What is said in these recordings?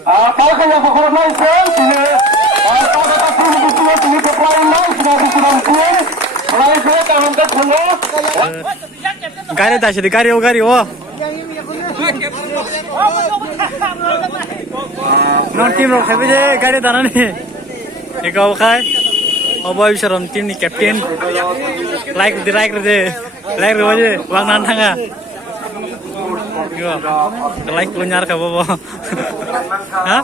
Kalau kaya pokoknya sen, sini kalau kata sini keplain lah, sudah kuat. Mulai saya tangan ke tengah. Gari dah sih, gari oh. Non tim lo khabi je gari dah nani. Ikau khai. Oboy Sharon tim ni captain. Like de. Wang nan thanga. Like lunyar ka bobo. Ha?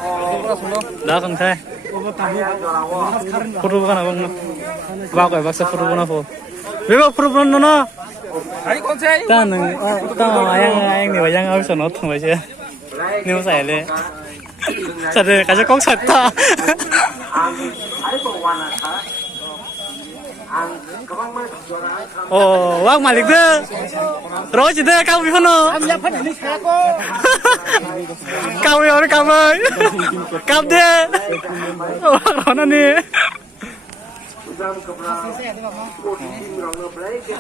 Dah kan khai. Photo bukan abang. Bak baksa photo bukan apa. Bebak photo bukan no. Tan ayang ni bayang aku sono thang baca. Ni usai le. Sada kaje kong satta. Oh, wang malik de. Roh je de kau bi hono. Kau yo kau mai. Kau de. Wang hono ni.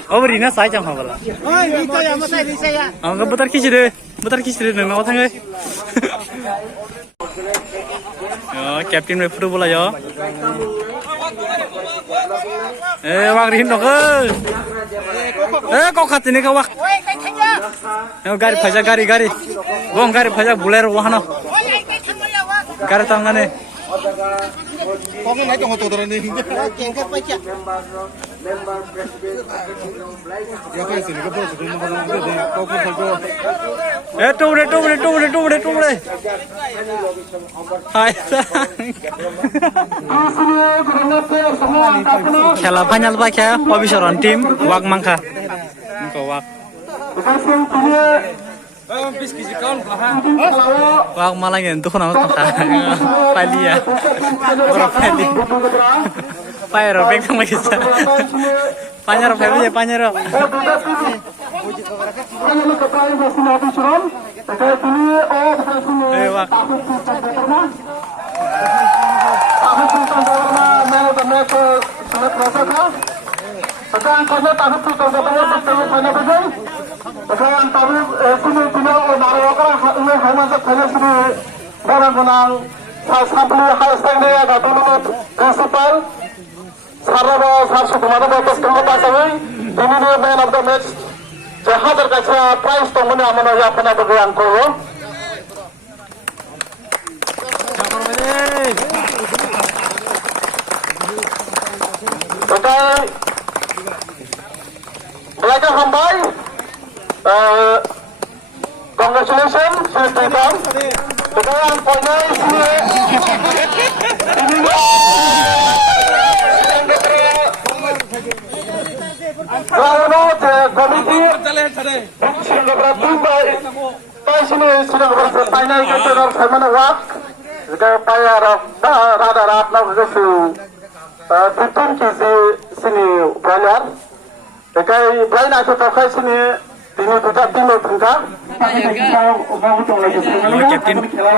Oh, Rina saya jangan bola. Oh, Rina ya, masa Rina ya. Angga betar kisi deh, nang otang deh. Yo, captain me football yo. Wang Rin dong kau khat ini kau wak. Yo, gari phaja. Wong gari phaja bolero wahana. Gari tangga nih. Kami naik yang hotel ini. Jengkel baca. Ya kan sini ke bos rumah orang dia kau pun tergo. Tunggu. Hai. Khela final ba kya Obisharon team wak mangkha. Ko wak. Wak malang yang tuh nama kata pali ya, berapa pali? Payro, bengkang lagi sah. Panyaro pali ya panyaro. Wak. Sekarang kami takut sekarang kami sini tidak narawakar ini hanya sekali sini barang-barang sampel hasilnya agak dulu principal saraba sarsu kemana batas keempat ini dia man of the match jahat terkacau prize to mana mana yang pernah bergerak kau. Okay. Belajar hambai. Congratulations, Sri-Triton. Sekarang poinnya sini. Lalu komisi sudah bertumbuh. Pai sini sudah berselesai itu dalam semana waktu. Jika payah rada nak kesu. Tuntun kisi sini belajar. Jika belajar itu terkait sini.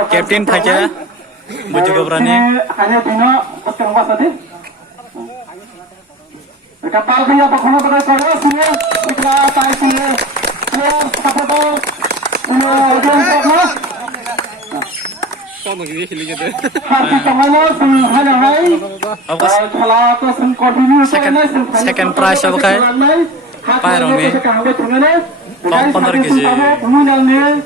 Captain thaja buju berani hanya dino ketemu tadi kapal dia pakai pada sana sini kita tai sini apa kau begini hilangnya deh second prize apa kai Payro me Tom 15 kg.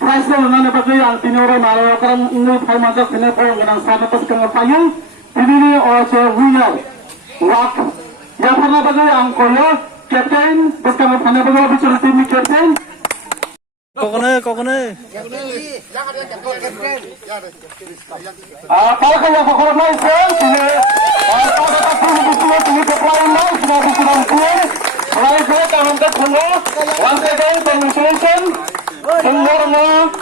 Price mana pakai yang tinoro malu kerana ini hal macam ini pun dengan satu persen payung ini also winner. Wak yang pernah pakai yang koyo captain bersama pernah pakai bicara tim captain. Kokone. Kalau kaya pokoknya sen, sini kalau kata sini keplain lah, sudah kuat. Mulai saya tangan ke tengah. Once again, congratulations. Semua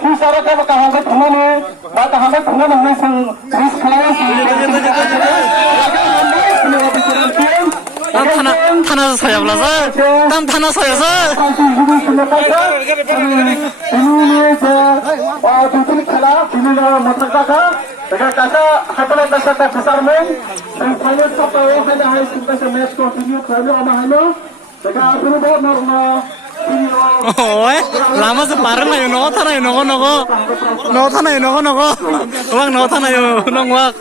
pusara ka tangan ke tengah ni, tangan ke tengah ni risk kelas. Tanah saya belasa, tanah saya sa. Ini tutup kala, ini mata kaka. Dengan kata hatalah dasar besar men, saya sampai ada high school match continue kerana ama halo. Dengan berubah norma Ôi, làm mà bareng ayo nó thana ayo nó thana ayo nó, wang nó thana ayo nó wak.